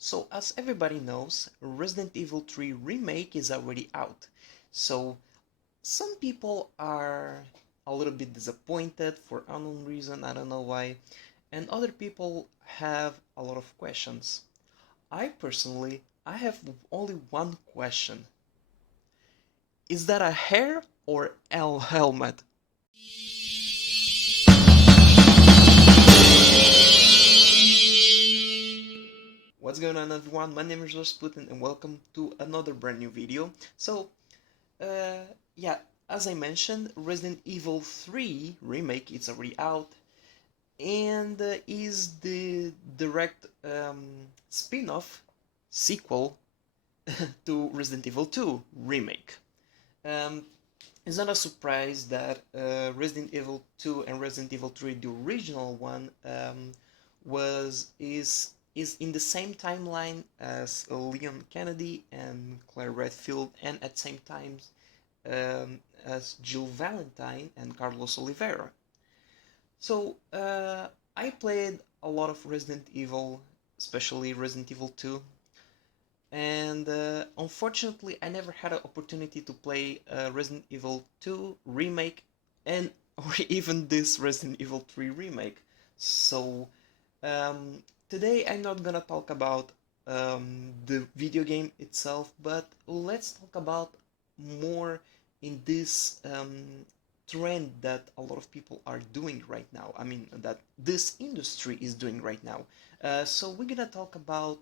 So as everybody knows, Resident Evil 3 Remake is already out. So some people are a little bit disappointed for unknown reason, I don't know why, and other people have a lot of questions. I have only one question. Is that a hair or a helmet? What's going on everyone? My name is Rasputin and welcome to another brand new video. Uh, yeah, as I mentioned, Resident Evil 3 Remake is already out and is the direct spin-off sequel to Resident Evil 2 Remake. Um, it's not a surprise that Resident Evil 2 and Resident Evil 3, the original one, is in the same timeline as Leon Kennedy and Claire Redfield, and at the same time as Jill Valentine and Carlos Oliveira. So I played a lot of Resident Evil, especially Resident Evil 2, and unfortunately I never had an opportunity to play Resident Evil 2 remake and or even this Resident Evil 3 remake. So um, today I'm not gonna talk about the video game itself, but let's talk about more in this trend that a lot of people are doing right now. I mean, that this industry is doing right now. So we're gonna talk about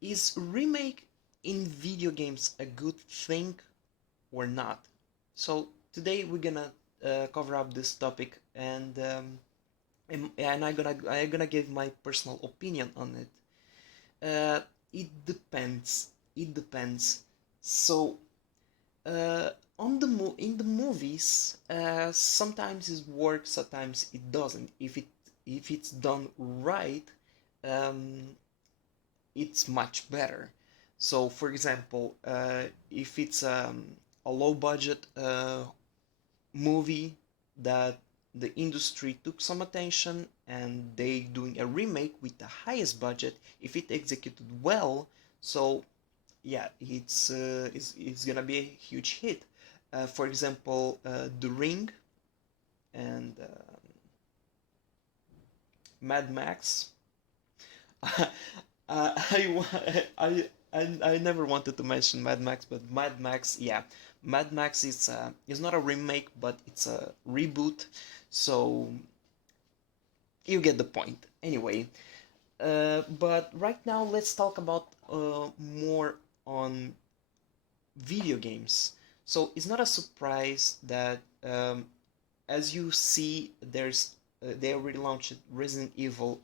is remake in video games a good thing or not? So today we're gonna cover up this topic and I'm gonna give my personal opinion on it. It depends. It depends. So on in the movies, sometimes it works, sometimes it doesn't. If it's done right, um, it's much better. So, for example, if it's a low budget movie that the industry took some attention and they doing a remake with the highest budget, if it executed well, so yeah, it's gonna be a huge hit. For example, The Ring and Mad Max. I never wanted to mention Mad Max, but Mad Max, yeah, Mad Max is not a remake, but it's a reboot. So you get the point. Anyway, but right now let's talk about more on video games. So it's not a surprise that as you see, they already launched Resident Evil.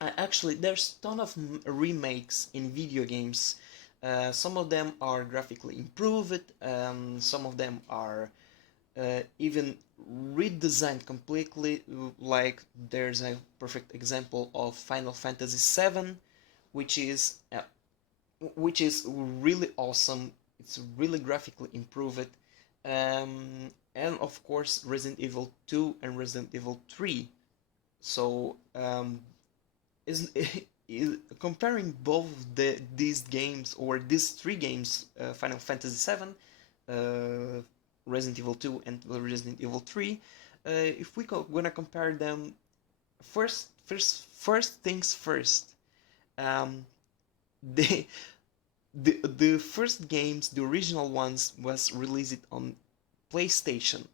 Actually, there's a ton of remakes in video games. Some of them are graphically improved, some of them are even redesigned completely. Like there's a perfect example of Final Fantasy VII, which is uh, which is really awesome. It's really graphically improved, and of course Resident Evil 2 and Resident Evil 3. So is, comparing both these games or these three games, Final Fantasy VII, Resident Evil 2, and Resident Evil 3, if we gonna compare them, first things first. Um, the the first games, the original ones, was released on PlayStation.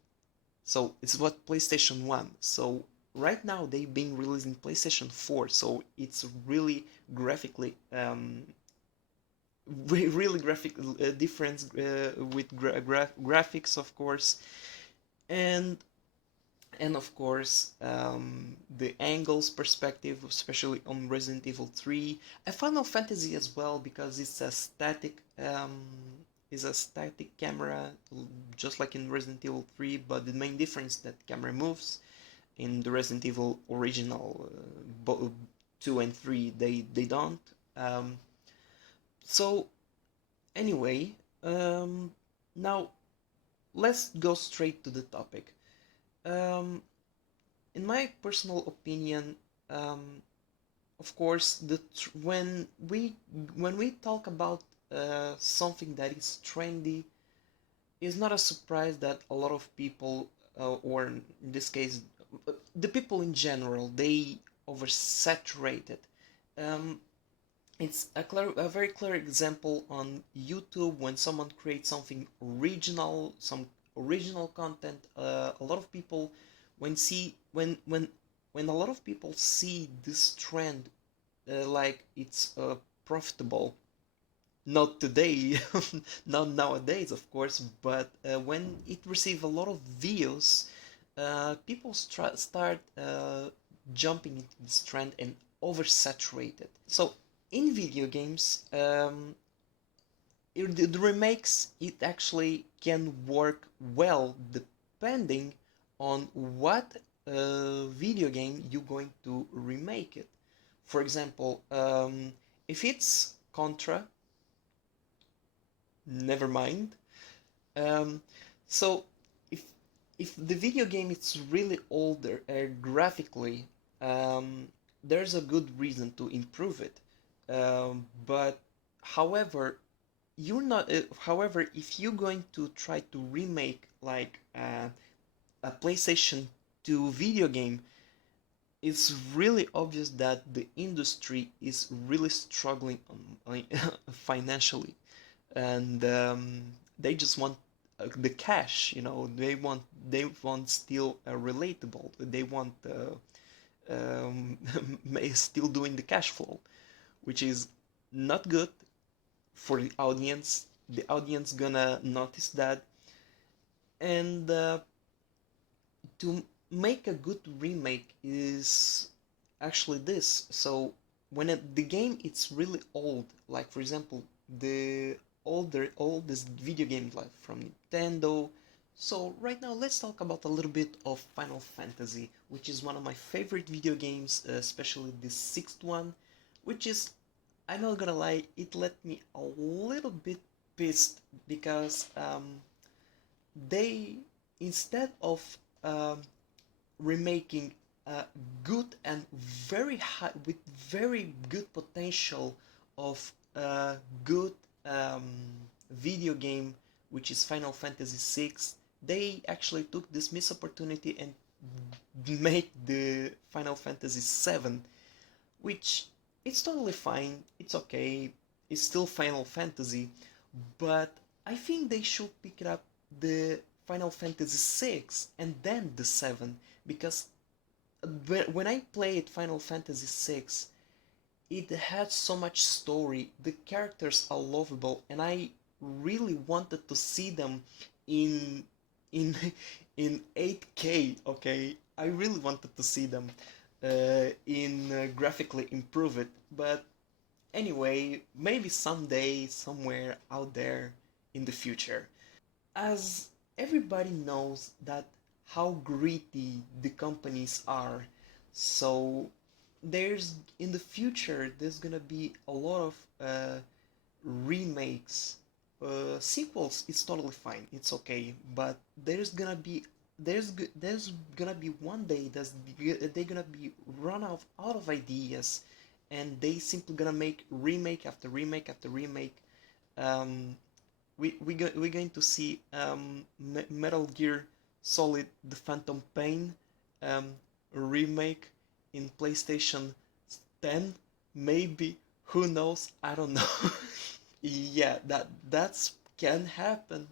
So it's what PlayStation 1. So right now they've been releasing PlayStation 4. So it's really graphically really graphic difference with graphics, of course, and of course the angles perspective, especially on Resident Evil 3 and Final Fantasy as well, because it's a static camera, just like in Resident Evil 3, but the main difference that camera moves. In the Resident Evil original 2 and 3, they don't. um, so anyway, now let's go straight to the topic. um, in my personal opinion, um, of course, when we talk about something that is trendy, it's not a surprise that a lot of people, or in this case, the people in general, they oversaturated. Um, it's a very clear example on YouTube when someone creates something original, some original content. A lot of people, when a lot of people see this trend, like it's profitable. Not today, not nowadays, of course, but when it receives a lot of views, people start jumping into this trend and oversaturated. So in video games, the remakes, it actually can work well depending on what video game you're going to remake it. For example, if it's Contra, never mind. Um, so if if the video game is really older graphically, there's a good reason to improve it. But however, you're not. However, if you're going to try to remake like a PlayStation 2 video game, it's really obvious that the industry is really struggling financially, and they just want the cash. They want still relatable. They want still doing the cash flow, which is not good for the audience. The audience gonna notice that, and to make a good remake is actually this. So when the game it's really old, like for example the oldest video game like from Nintendo. So right now let's talk about a little bit of Final Fantasy, which is one of my favorite video games, especially the sixth one, which is, I'm not gonna lie, it left me a little bit pissed because they, instead of um, remaking a good and very high, with very good potential of a good um, video game, which is Final Fantasy VI, they actually took this missed opportunity and make the Final Fantasy VII, which it's totally fine, it's okay, it's still Final Fantasy, but I think they should pick it up the Final Fantasy VI and then the 7, because when I played Final Fantasy VI, it had so much story, the characters are lovable, and I really wanted to see them in in in 8K. Okay, I really wanted to see them in graphically improve it, but anyway, maybe someday, somewhere out there in the future. As everybody knows that how greedy the companies are, so in the future there's gonna be a lot of remakes, sequels. It's totally fine, it's okay, but there's gonna be one day that's they're gonna be run out of ideas, and they simply gonna make remake after remake after remake. um, we're going to see Metal Gear Solid: The Phantom Pain um, remake in PlayStation 10, maybe. Who knows? I don't know. Yeah, that's can happen.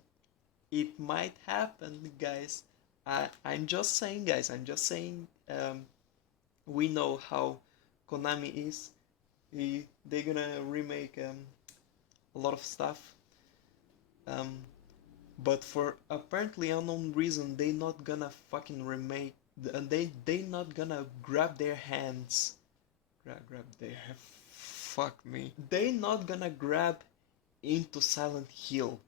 It might happen, guys. I'm just saying, guys. I'm just saying. We know how Konami is. They're gonna remake a lot of stuff. Um, But for apparently unknown reason, they not gonna fucking remake. They not gonna grab their hands. Grab their. Fuck me. They not gonna grab into Silent Hill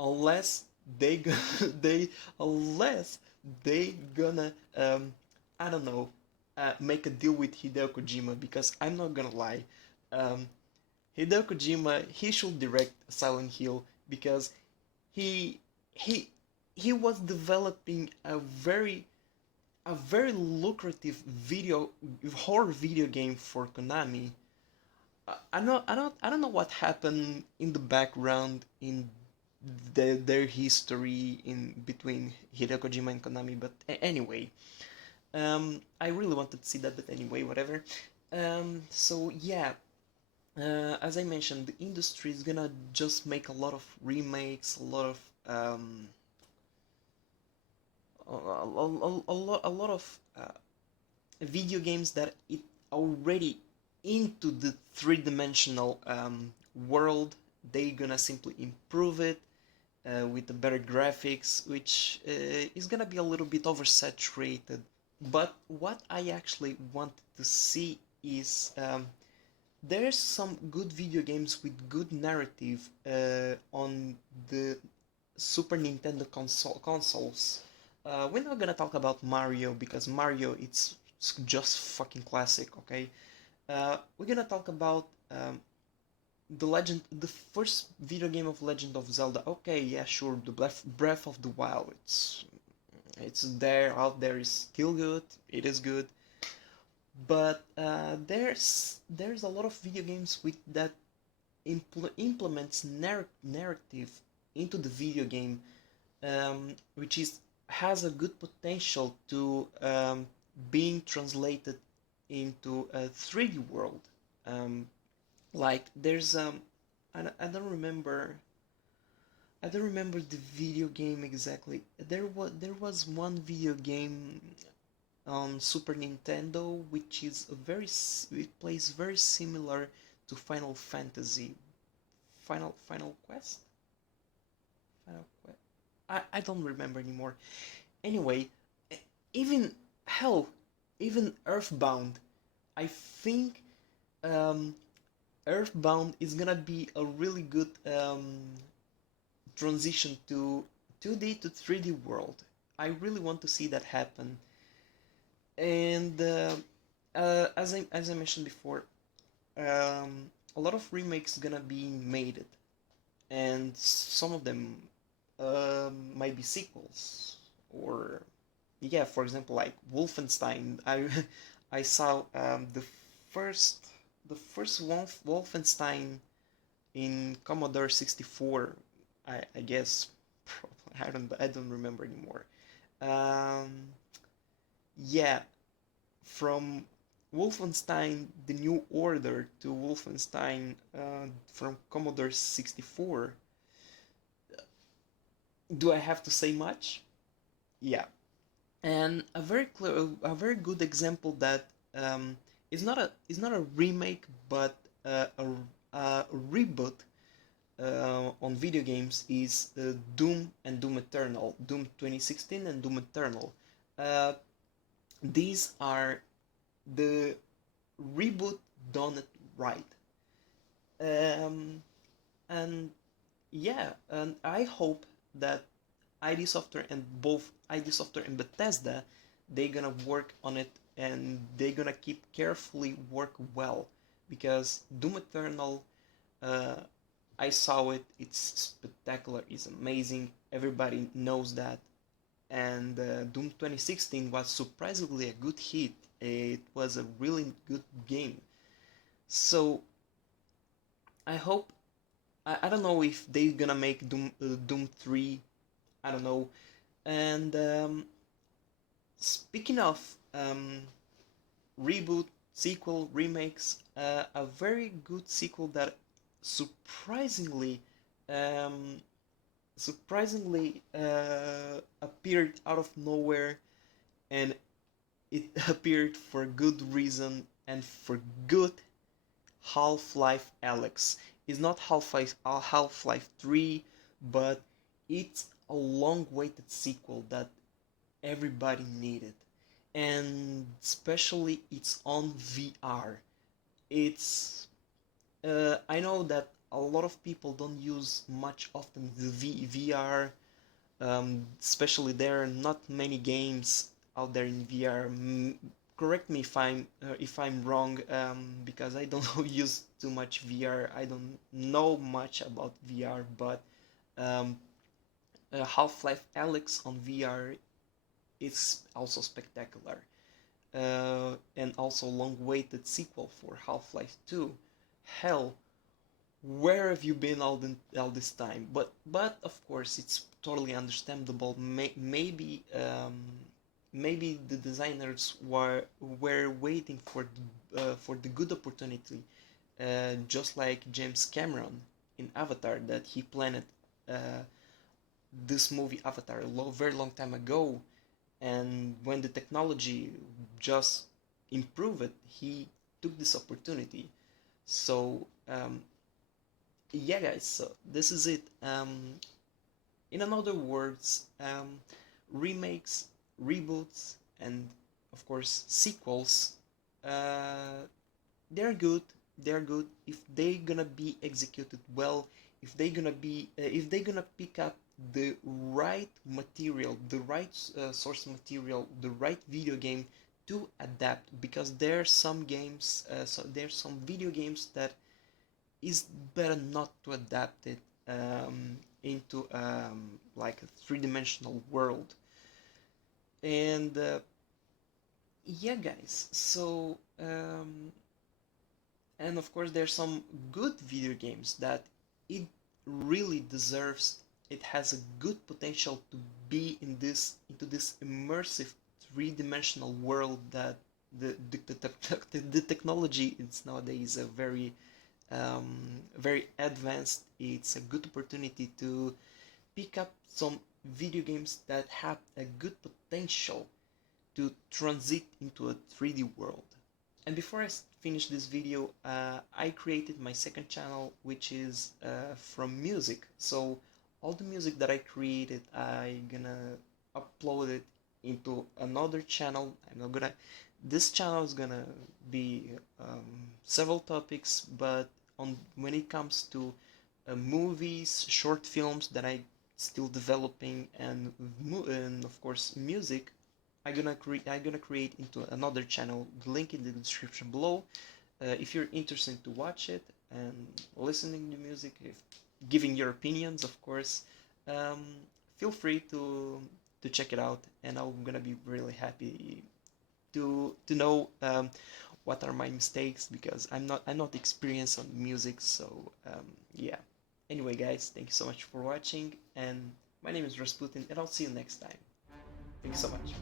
unless they they unless they gonna I don't know, make a deal with Hideo Kojima, because I'm not gonna lie, um, Hideo Kojima, he should direct Silent Hill, because he he he was developing a very a very lucrative horror video game for Konami. I don't know what happened in the background in their history in between Hideo Kojima and Konami, but anyway, I really wanted to see that, but anyway, whatever. So yeah, as I mentioned, the industry is gonna just make a lot of remakes, a lot of a lot of video games that it already into the three-dimensional world. They gonna simply improve it with the better graphics, which is gonna be a little bit oversaturated. But what I actually wanted to see is there's some good video games with good narrative on the Super Nintendo consoles. We're not gonna talk about Mario because Mario it's just fucking classic, okay? We're gonna talk about the first video game of Legend of Zelda. Okay, yeah, sure, the Breath of the Wild. It's there, out there, is still good. It is good, but there's a lot of video games with that implements narrative into the video game, which is has a good potential to being translated into a 3D world. Um, like there's I don't remember the video game exactly. There was one video game on Super Nintendo which is it plays very similar to Final Fantasy. Final Quest? Final Quest. I don't remember anymore. Anyway, even hell, even Earthbound. I think um, Earthbound is gonna be a really good transition to 2D to 3D world. I really want to see that happen. And as I mentioned before, a lot of remakes gonna be made, and some of them might be sequels, or yeah, for example, like Wolfenstein. I saw first the first Wolfenstein in Commodore 64. I guess I don't remember anymore. Um, yeah, from Wolfenstein: The New Order to Wolfenstein from Commodore 64. Do I have to say much? Yeah, and a very good example that is not a remake but a reboot on video games is Doom and Doom Eternal, Doom 2016 and Doom Eternal. Uh, these are the reboot done it right. Um, and yeah, and I hope that ID Software and both ID Software and Bethesda, they gonna work on it and they gonna keep carefully work well, because Doom Eternal, uh, I saw it. It's spectacular. It's amazing. Everybody knows that. And Doom 2016 was surprisingly a good hit. It was a really good game. So I hope. I don't know if they're gonna make Doom 3. I don't know. And speaking of um, reboot, sequel, remakes, a very good sequel that surprisingly um, appeared out of nowhere, and it appeared for good reason and for good. Half-Life Alyx is not Half-Life 3, but it's a long-awaited sequel that everybody needed, and especially it's on VR. It's I know that a lot of people don't use much often the VR. Especially there are not many games out there in VR. Correct me if I'm wrong, because I don't use too much VR. I don't know much about VR, but um, Half-Life Alyx on VR it's also spectacular. And also long-awaited sequel for Half-Life 2. Hell, where have you been all this time? But of course, it's totally understandable. Maybe the designers were waiting for the good opportunity, just like James Cameron in Avatar, that he planned uh, this movie Avatar very long time ago, and when the technology just improved, he took this opportunity. So yeah, guys, so this is it. In other words, remakes, reboots, and of course sequels, uh, they're good. They're good if they gonna be executed well. If they gonna pick up the right material, the right source material, the right video game to adapt. Because there's some video games that is better not to adapt it into like a three-dimensional world. And yeah, guys. So and of course, there's some good video games that it really deserves. It has a good potential to be into this immersive three-dimensional world that the technology is nowadays a very advanced. It's a good opportunity to pick up some video games that have a good potential to transit into a 3D world. And before I finish this video, I created my second channel, which is from music. So all the music that I created, I gonna upload it into another channel. I'm not gonna. This channel is gonna be several topics, but on when it comes to movies, short films that I still developing, and of course music, I'm gonna create into another channel. The link in the description below. If you're interested to watch it and listening to music, if giving your opinions, of course, um, feel free to check it out, and I'm gonna be really happy to know what are my mistakes, because I'm not experienced on music. So yeah. Anyway, guys, thank you so much for watching, and my name is Rasputin, and I'll see you next time. Thank you so much.